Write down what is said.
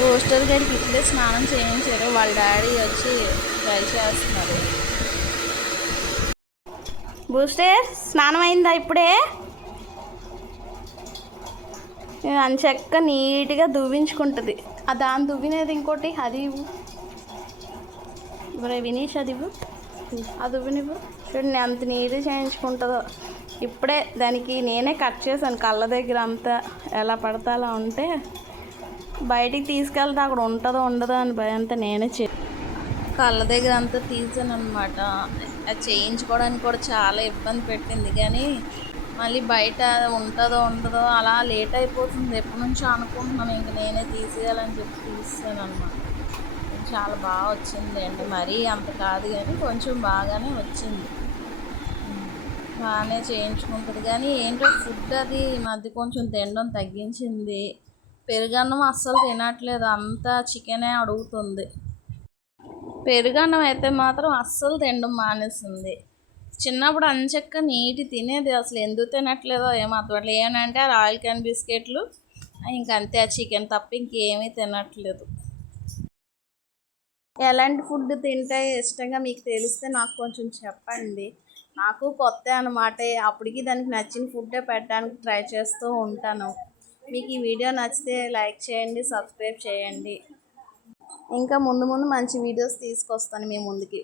Booster గడికి ఇప్పుడే స్నానం చేయించారు. వాళ్ళ డాడీ వచ్చి ట్రై చేస్తున్నారు. బూస్టర్ స్నానం అయిందా ఇప్పుడే? అంచక్క నీట్గా దువ్వించుకుంటుంది. దాన్ని దువ్వినేది ఇంకోటి అది ఇవ్వు వినీష్, అది ఇవ్వు, అది దువ్వినివ్వు. చూడండి అంత నీట్గా చేయించుకుంటుందో. ఇప్పుడే దానికి నేనే కట్ చేశాను కళ్ళ దగ్గర అంతా. ఎలా పడితే అలా ఉంటే బయటికి తీసుకెళ్తే అక్కడ ఉంటుందో ఉండదో అని భయంతో నేనే కళ్ళ దగ్గర అంతా తీసాను అనమాట. అది చేయించుకోవడానికి కూడా చాలా ఇబ్బంది పెట్టింది. కానీ మళ్ళీ బయట ఉంటుందో ఉండదో అలా లేట్ అయిపోతుంది. ఎప్పటి నుంచో అనుకుంటున్నాను ఇంక నేనే తీసేయాలని చెప్పి తీసాను అనమాట. చాలా బాగా వచ్చింది అండి. మరీ అంత కాదు కానీ కొంచెం బాగానే వచ్చింది. బాగానే చేయించుకుంటుంది. కానీ ఏంటో ఫుడ్ అది ఈ మధ్య కొంచెం తినడం తగ్గించింది. పెరుగన్నం అస్సలు తినట్లేదు. అంతా చికెనే అడుగుతుంది. పెరుగన్నం అయితే మాత్రం అస్సలు తినడం మానేసింది. చిన్నప్పుడు అంచక్క నీటి తినేది. అసలు ఎందుకు తినట్లేదో ఏమో అర్థం. ఏమనంటే ఆ ఆయిల్ క్యాన్ బిస్కెట్లు ఇంకంతే. ఆ చికెన్ తప్ప ఇంకేమీ తినట్లేదు. ఎలాంటి ఫుడ్ తింటే ఇష్టంగా మీకు తెలిస్తే నాకు కొంచెం చెప్పండి. నాకు కొత్త అనమాట. అప్పటికి దానికి నచ్చిన ఫుడ్డే పెట్టడానికి ట్రై చేస్తూ ఉంటాను. మీకు ఈ వీడియో నచ్చితే లైక్ చేయండి, సబ్స్క్రైబ్ చేయండి. ఇంకా ముందు మంచి వీడియోస్ తీసుకొస్తాను మీ ముందుకి.